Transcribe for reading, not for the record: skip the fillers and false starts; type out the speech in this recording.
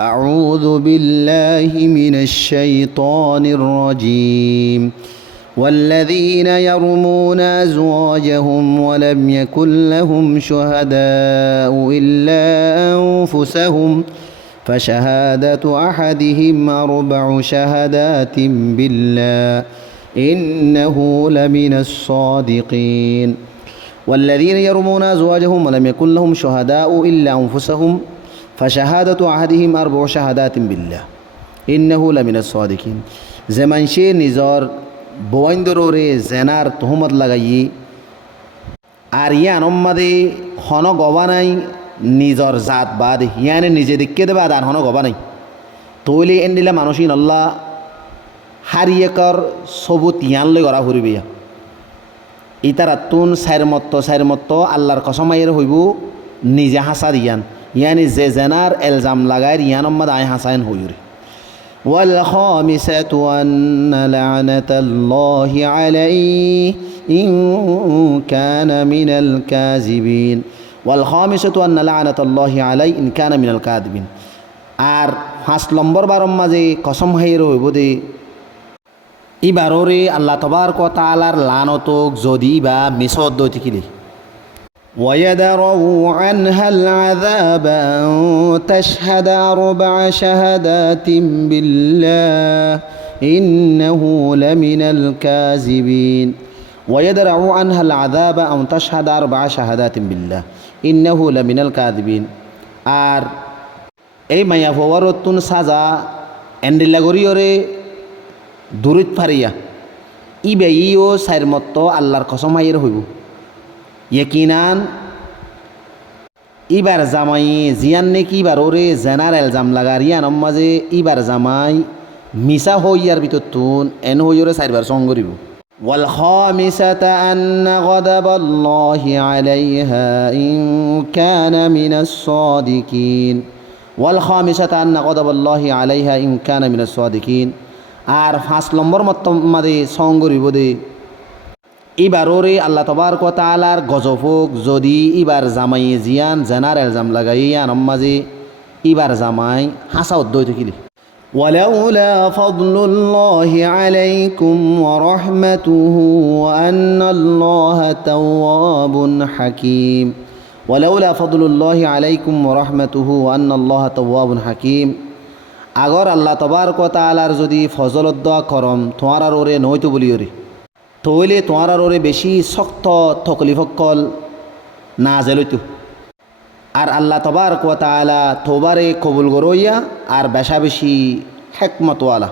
أعوذ بالله من الشيطان الرجيم والذين يرمون أزواجهم ولم يكن لهم شهداء إلا أنفسهم فشهادة أحدهم أربع شهادات بالله إنه لمن الصادقين والذين يرمون أزواجهم ولم يكن لهم شهداء إلا أنفسهم فشهادة أحدهم أربع شهادات بالله إنه لمن الصادقين زمان شيء نزار بويندروري زنار تهمت لغايي আরিয়ান অম্মাদে হন গবানাই নিজর জাত বাদে ইয়ানে নিজে দিকে দেবে আর হন গবানাই তৈলে এন্ডিলা মানুষই নল্লা হারিয়েকর সবুত ইয়ান লই গড়া ফুরিবিয়া ইতারাতুন সাইরমত্ত আল্লাহর কসমাইয়ের হইব নিজে হাসা দিয়ান ইয়ানি যে জেনার এলজাম লাগায় ইয়ান অম্মাদ আয় হাসাইন হইরে والخامسة أن لعنة الله عليه إن كان من الكاذبين والخامسة أن لعنة الله عليه إن كان من الكاذبين আর 5 নম্বর বারম মাঝে কসম হাইর হইব দে ইবাররে আল্লাহ তবারক ওয়া তাআলার লানতক যদি বা মিসদ দইতিকিলি ويدروا عنها العذاب أن تشهد 4 شهادات بالله إنه لمن الكاذبين ويدروا عنها العذاب أن تشهد 4 شهادات بالله إنه لمن الكاذبين আর এই মায়া ফওয়ারতুন সাজা এন্ডিলাগরিয়রে দূরিত ফারিয়া ইবেইও সাইরমত্ত আল্লাহর কসম হাইয়ের হইব ইয়কিনান ইবার জামাই জিয়ান নেকি ইবার ওরে জেনারেল জাম লাগারিয়ান মাঝে ইবার জামাই মিসা হইয়ার ভিতর তুন এন হইরে সাইরবার সঙ্গ করিব ওয়াল খামিসাতা আন্না গাদাবাল্লাহি আলাইহা ইন কানা মিনাস সাদিকিন ওয়াল খামিসাতা আন্না গাদাবাল্লাহি আলাইহা ইন কানা মিনাস সাদিকিন আর 5 নম্বর মাঝে সঙ্গ করিব দে ইবাররে আল্লাহ তবারক ওয়া তাআলার গজফক যদি ইবার জামাই জিয়ান জানার এলজাম লাগাইয়ান মাঝে ইবার জামাই হাসা উদ্দয় থাকিলে ওয়ালাউলা ফাদলুল্লাহি আলাইকুম ওয়া রাহমাতুহু ওয়া আন্নাল্লাহা তাওয়াবুন হাকীম ওয়ালাউলা ফাদলুল্লাহি আলাইকুম ওয়া রাহমাতুহু ওয়া আন্নাল্লাহা তাওয়াবুন হাকীম আগর আল্লাহ তবারক ওয়া তাআলার যদি ফজলত দোয়া করম তোমার ওরে নইতো বলিওরে তৈলে তোমার ওরে বেশি শক্ত তকলিফকল না জেলইতো আর আল্লাহ তবারক ওয়া তাআলা তোবারে কবুল গরইয়া আর বেশা বেশি হেকমতওয়ালা